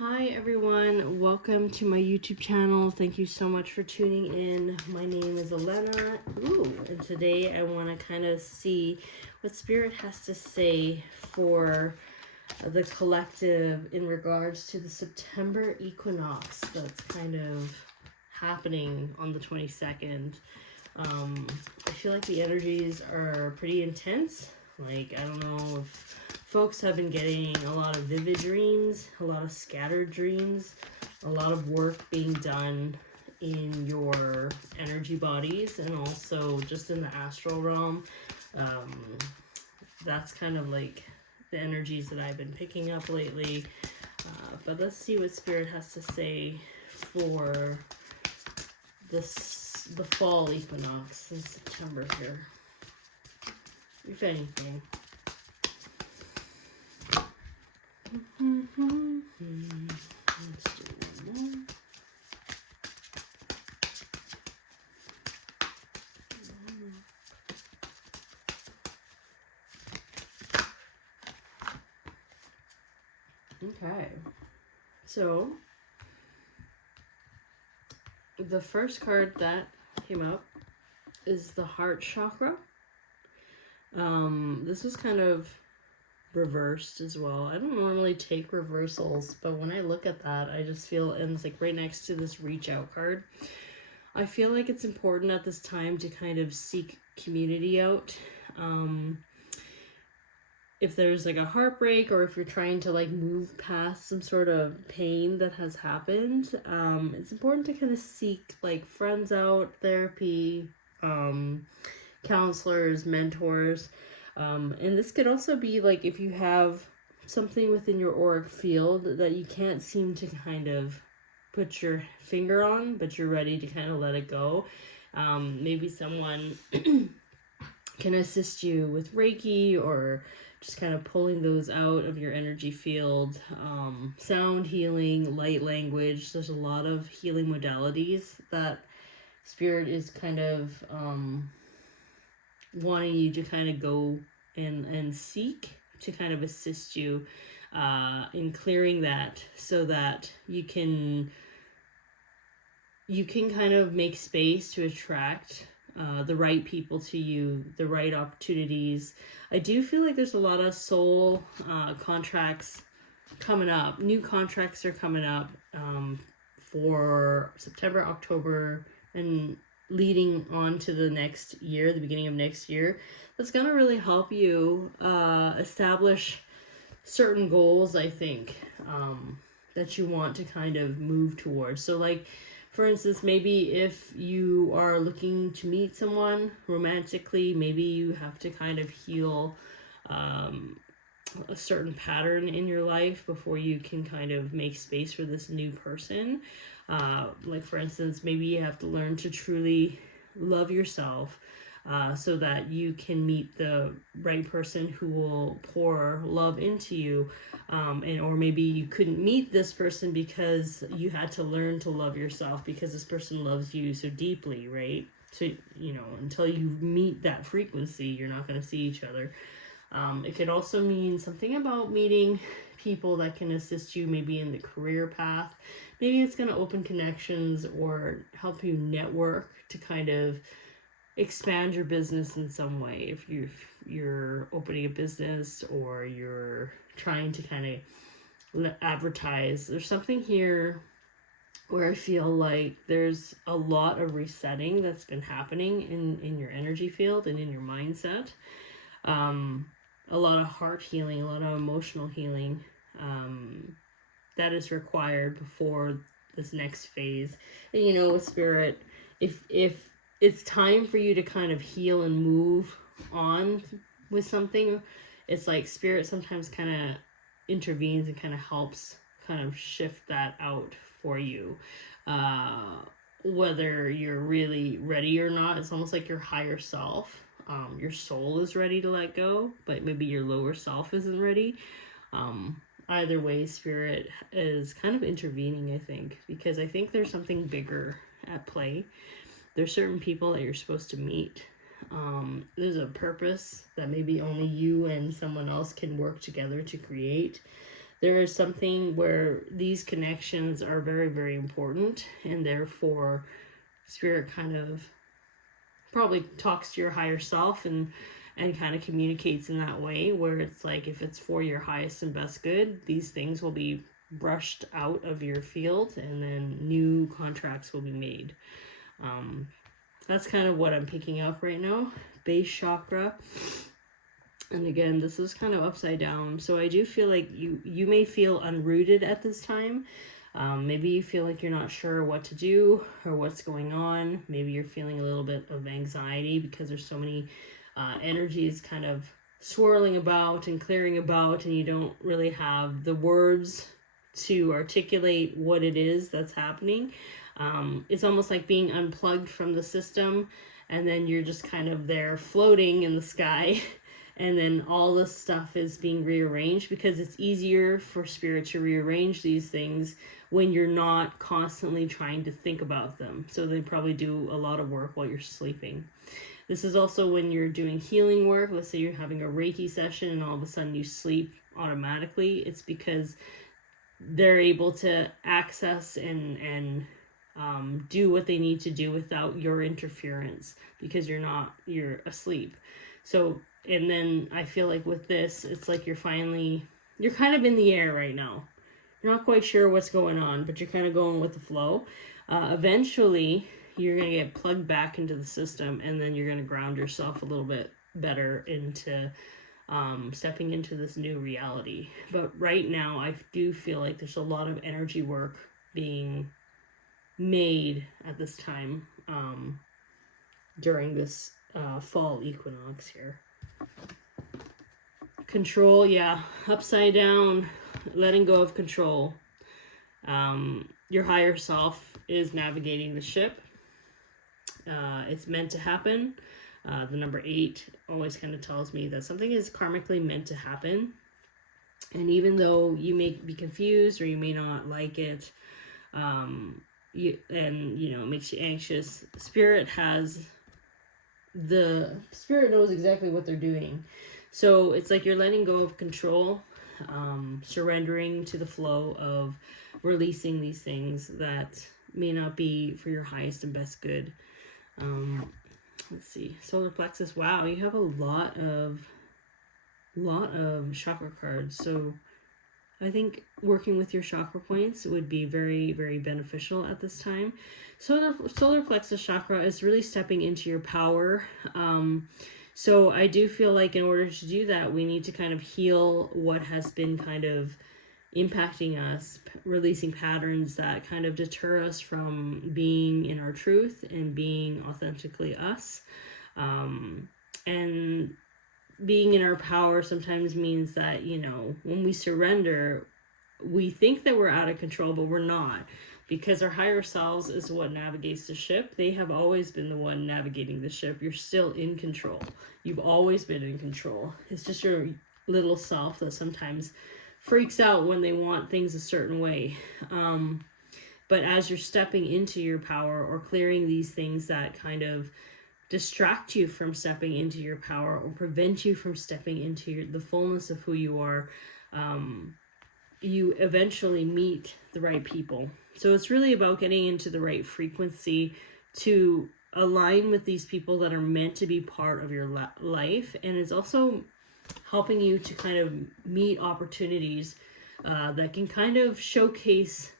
Hi everyone, welcome to my YouTube channel. Thank you so much for tuning in. My name is Ellena. And today I want to kind of see what Spirit has to say for the collective in regards to the September equinox that's kind of happening on the 22nd. I feel like the energies are pretty intense. Like, I don't know if folks have been getting a lot of vivid dreams, a lot of scattered dreams, a lot of work being done in your energy bodies and also just in the astral realm. That's kind of like the energies that I've been picking up lately. But let's see what Spirit has to say for the fall equinox in September here, if anything. Let's do one more. Okay, so the first card that came up is the heart chakra. This was kind of reversed as well. I don't normally take reversals, but when I look at that, I just feel, and it's like right next to this reach out card, I feel like it's important at this time to kind of seek community out. If there's like a heartbreak, or if you're trying to like move past some sort of pain that has happened, it's important to kind of seek like friends out, therapy, counselors, mentors. And this could also be like if you have something within your auric field that you can't seem to kind of put your finger on, but you're ready to kind of let it go. Maybe someone can assist you with Reiki, or just kind of pulling those out of your energy field. Sound healing, light language. There's a lot of healing modalities that Spirit is kind of wanting you to kind of go and seek to kind of assist you in clearing that, so that you can kind of make space to attract the right people to you, the right opportunities. I do feel like there's a lot of soul contracts coming up. New contracts are coming up for September, October, and leading on to the next year, the beginning of next year. That's going to really help you establish certain goals, I think, that you want to kind of move towards. So like, for instance, maybe if you are looking to meet someone romantically, maybe you have to kind of heal a certain pattern in your life before you can kind of make space for this new person. Like for instance, maybe you have to learn to truly love yourself so that you can meet the right person who will pour love into you. Or maybe you couldn't meet this person because you had to learn to love yourself because this person loves you so deeply, right? So, until you meet that frequency, you're not going to see each other. It could also mean something about meeting people that can assist you maybe in the career path. Maybe it's going to open connections or help you network to kind of expand your business in some way. If you're opening a business, or you're trying to kind of advertise, there's something here where I feel like there's a lot of resetting that's been happening in your energy field and in your mindset. A lot of heart healing, a lot of emotional healing that is required before this next phase. And Spirit, if it's time for you to kind of heal and move on with something, it's like Spirit sometimes kind of intervenes and kind of helps kind of shift that out for you. Whether you're really ready or not, it's almost like your higher self, your soul is ready to let go, but maybe your lower self isn't ready. Either way, Spirit is kind of intervening, I think, because I think there's something bigger at play. There's certain people that you're supposed to meet. There's a purpose that maybe only you and someone else can work together to create. there is something where these connections are very, very important, and therefore spirit kind of probably talks to your higher self and kind of communicates in that way, where it's like, if it's for your highest and best good, these things will be brushed out of your field and then new contracts will be made. That's kind of what I'm picking up right now. Base chakra. And again, this is kind of upside down. So I do feel like you may feel unrooted at this time. Maybe you feel like you're not sure what to do or what's going on. Maybe you're feeling a little bit of anxiety because there's so many energies kind of swirling about and clearing about, and you don't really have the words to articulate what it is that's happening. It's almost like being unplugged from the system, and then you're just kind of there floating in the sky. And then all this stuff is being rearranged, because it's easier for spirit to rearrange these things when you're not constantly trying to think about them. So they probably do a lot of work while you're sleeping. This is also when you're doing healing work. Let's say you're having a Reiki session and all of a sudden you sleep automatically. It's because they're able to access and do what they need to do without your interference, because you're asleep. So, and then I feel like with this, it's like you're kind of in the air right now. You're not quite sure what's going on, but you're kind of going with the flow. Eventually, you're going to get plugged back into the system, and then you're going to ground yourself a little bit better into stepping into this new reality. But right now, I do feel like there's a lot of energy work being made at this time during this fall equinox here. Control, yeah, upside down, letting go of control. Your higher self is navigating the ship. It's meant to happen. The number 8 always kind of tells me that something is karmically meant to happen. And even though you may be confused or you may not like it, it makes you anxious, Spirit knows exactly what they're doing. So it's like you're letting go of control, surrendering to the flow of releasing these things that may not be for your highest and best good. Let's see, solar plexus. Wow, you have a lot of chakra cards. So I think working with your chakra points would be very, very beneficial at this time. Solar plexus chakra is really stepping into your power. So I do feel like in order to do that, we need to kind of heal what has been kind of impacting us, releasing patterns that kind of deter us from being in our truth and being authentically us. And being in our power sometimes means that, when we surrender, we think that we're out of control, but we're not. Because our higher selves is what navigates the ship. They have always been the one navigating the ship. You're still in control. You've always been in control. It's just your little self that sometimes freaks out when they want things a certain way. But as you're stepping into your power or clearing these things that kind of distract you from stepping into your power or prevent you from stepping into the fullness of who you are, you eventually meet the right people. So it's really about getting into the right frequency to align with these people that are meant to be part of your life. And it's also helping you to kind of meet opportunities that can kind of showcase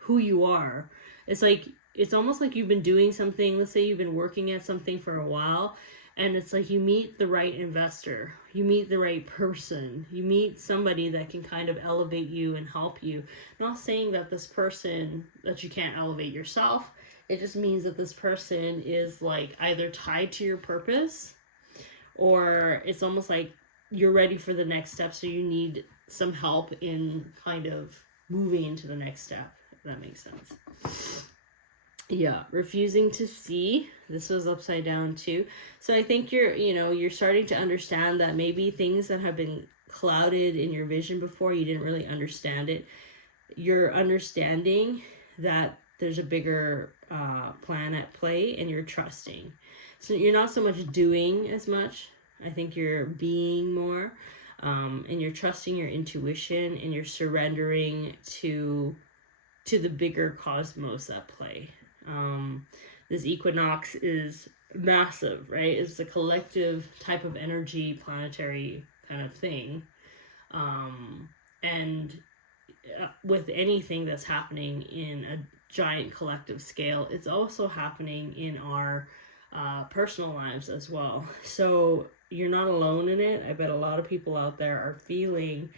who you are. It's almost like you've been doing something. Let's say you've been working at something for a while, and it's like you meet the right investor, you meet the right person, you meet somebody that can kind of elevate you and help you. Not saying that this person, that you can't elevate yourself. It just means that this person is like either tied to your purpose, or it's almost like you're ready for the next step, so you need some help in kind of moving into the next step, if that makes sense. Yeah, refusing to see. This was upside down too. So I think you're starting to understand that maybe things that have been clouded in your vision before, you didn't really understand it. You're understanding that there's a bigger plan at play, and you're trusting. So you're not so much doing as much. I think you're being more. and you're trusting your intuition, and you're surrendering to the bigger cosmos at play. This equinox is massive, right? It's a collective type of energy, planetary kind of thing. And with anything that's happening in a giant collective scale, it's also happening in our personal lives as well. So you're not alone in it. I bet a lot of people out there are feeling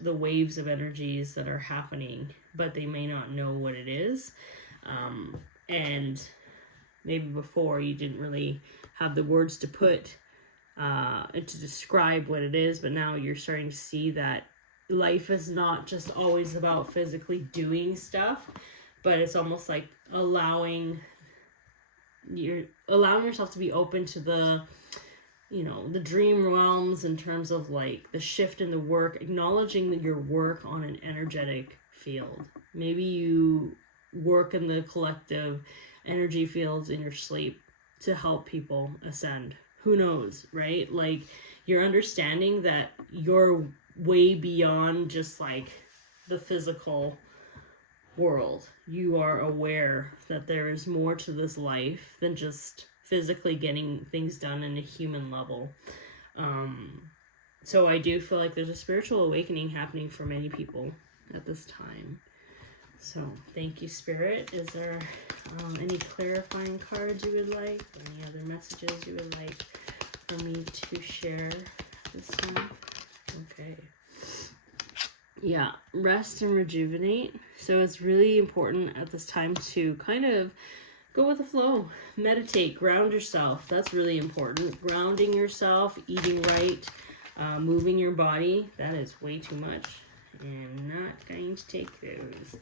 the waves of energies that are happening, but they may not know what it is. And maybe before you didn't really have the words to put to describe what it is, but now you're starting to see that life is not just always about physically doing stuff, but it's almost like allowing yourself to be open to the dream realms in terms of like the shift in the work, acknowledging that your work on an energetic field. Maybe you work in the collective energy fields in your sleep to help people ascend. Who knows, right? Like, you're understanding that you're way beyond just like the physical world. You are aware that there is more to this life than just physically getting things done in a human level. So I do feel like there's a spiritual awakening happening for many people at this time. So thank you, Spirit. Is there any clarifying cards you would like? Any other messages you would like for me to share this time? Okay. Yeah, rest and rejuvenate. So it's really important at this time to kind of go with the flow. Meditate, ground yourself. That's really important. Grounding yourself, eating right, moving your body. That is way too much. And not going to take those.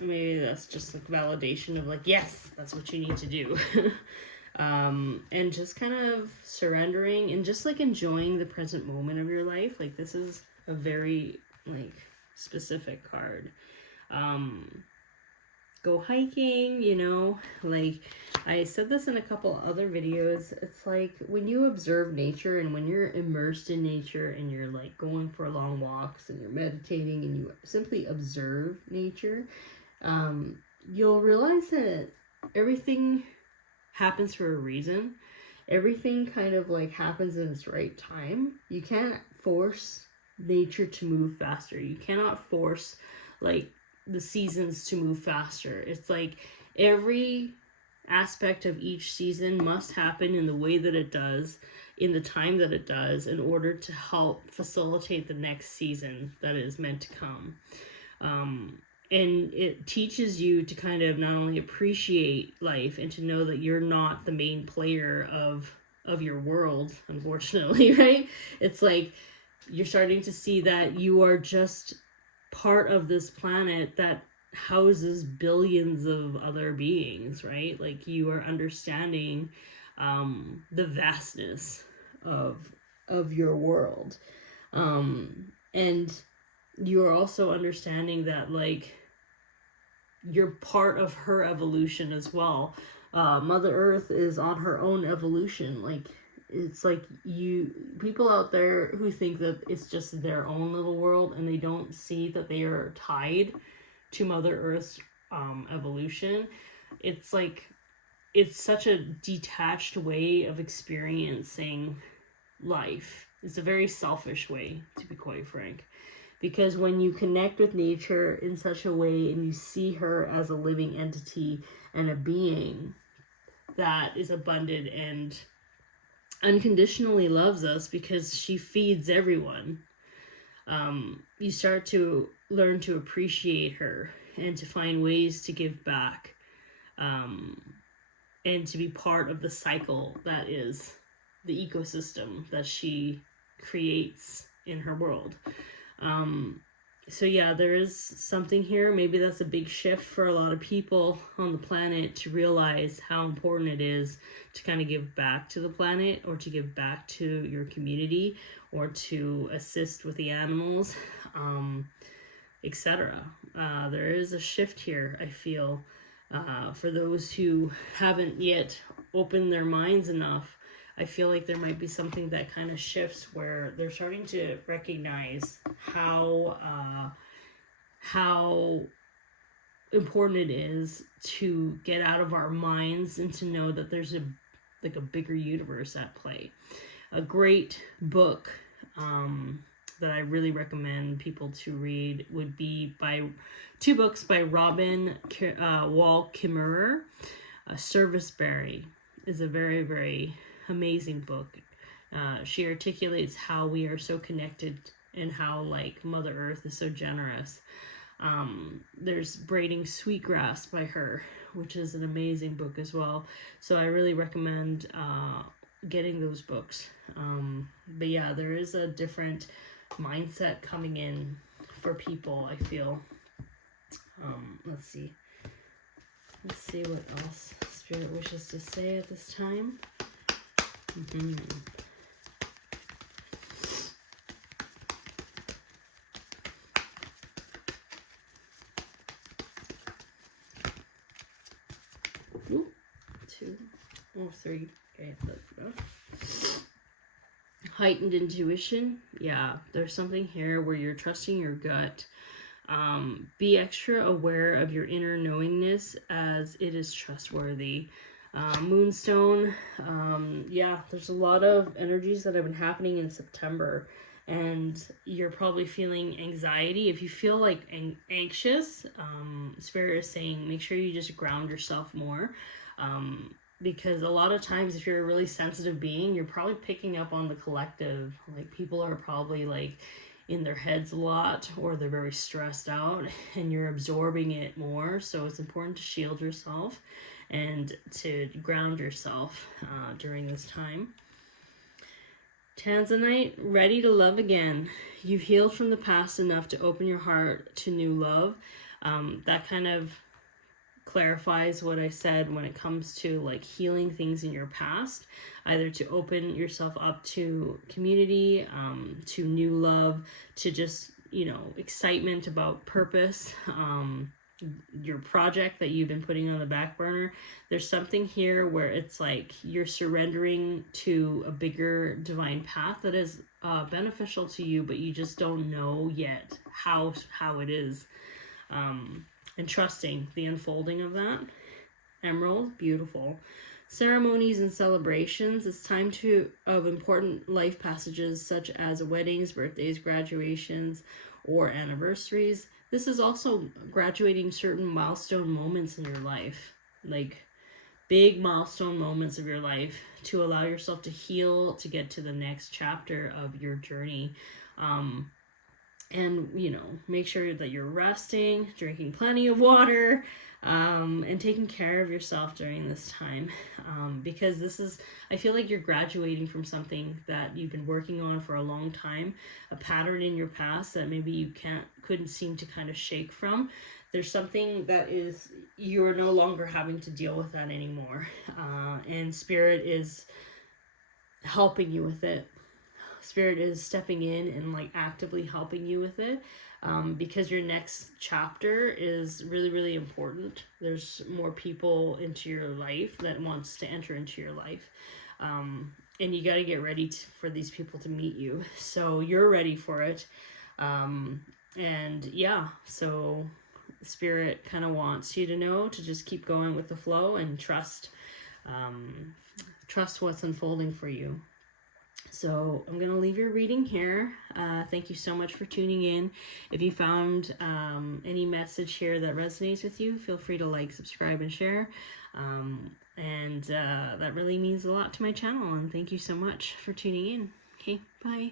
Maybe that's just like validation of like, yes, that's what you need to do. And just kind of surrendering and just like enjoying the present moment of your life. Like, this is a very like specific card. Go hiking, like I said this in a couple other videos. It's like when you observe nature and when you're immersed in nature and you're like going for long walks and you're meditating and you simply observe nature, you'll realize that everything happens for a reason. Everything kind of like happens in its right time. You can't force nature to move faster. You cannot force like the seasons to move faster. It's like every aspect of each season must happen in the way that it does, in the time that it does, in order to help facilitate the next season that is meant to come. And it teaches you to kind of not only appreciate life and to know that you're not the main player of your world, unfortunately, right? It's like you're starting to see that you are just part of this planet that houses billions of other beings, right? Like, you are understanding the vastness of your world, and you're also understanding that like you're part of her evolution as well. Mother Earth is on her own evolution. Like, it's like people out there who think that it's just their own little world and they don't see that they are tied to Mother Earth's evolution. It's like, it's such a detached way of experiencing life. It's a very selfish way, to be quite frank. Because when you connect with nature in such a way and you see her as a living entity and a being that is abundant and unconditionally loves us because she feeds everyone, you start to learn to appreciate her and to find ways to give back, and to be part of the cycle that is the ecosystem that she creates in her world. So yeah, there is something here. Maybe that's a big shift for a lot of people on the planet to realize how important it is to kind of give back to the planet, or to give back to your community, or to assist with the animals, etc. There is a shift here, I feel, for those who haven't yet opened their minds enough I feel like there might be something that kind of shifts where they're starting to recognize how important it is to get out of our minds and to know that there's a bigger universe at play. A great book that I really recommend people to read would be two books by Robin Wall Kimmerer. Serviceberry is a very, very amazing book. She articulates how we are so connected and how like Mother Earth is so generous. There's Braiding Sweetgrass by her, which is an amazing book as well. So I really recommend getting those books. But yeah, there is a different mindset coming in for people, I feel. Let's see what else Spirit wishes to say at this time. Ooh, 2 or 3. Okay, let's go. Heightened intuition. Yeah, there's something here where you're trusting your gut. Be extra aware of your inner knowingness as it is trustworthy. Moonstone. Yeah, there's a lot of energies that have been happening in September, and you're probably feeling anxiety. If you feel like anxious, Spirit is saying make sure you just ground yourself more. Because a lot of times if you're a really sensitive being, you're probably picking up on the collective. Like people are probably like in their heads a lot, or they're very stressed out, and you're absorbing it more. So it's important to shield yourself and to ground yourself during this time. Tanzanite, ready to love again. You've healed from the past enough to open your heart to new love. That kind of clarifies what I said when it comes to like healing things in your past, either to open yourself up to community, to new love, to just, excitement about purpose, your project that you've been putting on the back burner. There's something here where it's like you're surrendering to a bigger divine path that is beneficial to you, but you just don't know yet how it is. And trusting the unfolding of that. Emerald, beautiful. Ceremonies and celebrations. It's time of important life passages such as weddings, birthdays, graduations, or anniversaries. This is also graduating certain milestone moments in your life, like big milestone moments of your life, to allow yourself to heal, to get to the next chapter of your journey. And, make sure that you're resting, drinking plenty of water, and taking care of yourself during this time. Because I feel like you're graduating from something that you've been working on for a long time, a pattern in your past that maybe you couldn't seem to kind of shake from. There's something that you are no longer having to deal with that anymore. And Spirit is helping you with it. Spirit is stepping in and like actively helping you with it, because your next chapter is really, really important. There's more people into your life that wants to enter into your life, and you got to get ready for these people to meet you. So you're ready for it, and yeah. So Spirit kind of wants you to know to just keep going with the flow and trust what's unfolding for you. So I'm going to leave your reading here. Thank you so much for tuning in. If you found any message here that resonates with you, feel free to like, subscribe, and share. And that really means a lot to my channel. And thank you so much for tuning in. Okay, bye.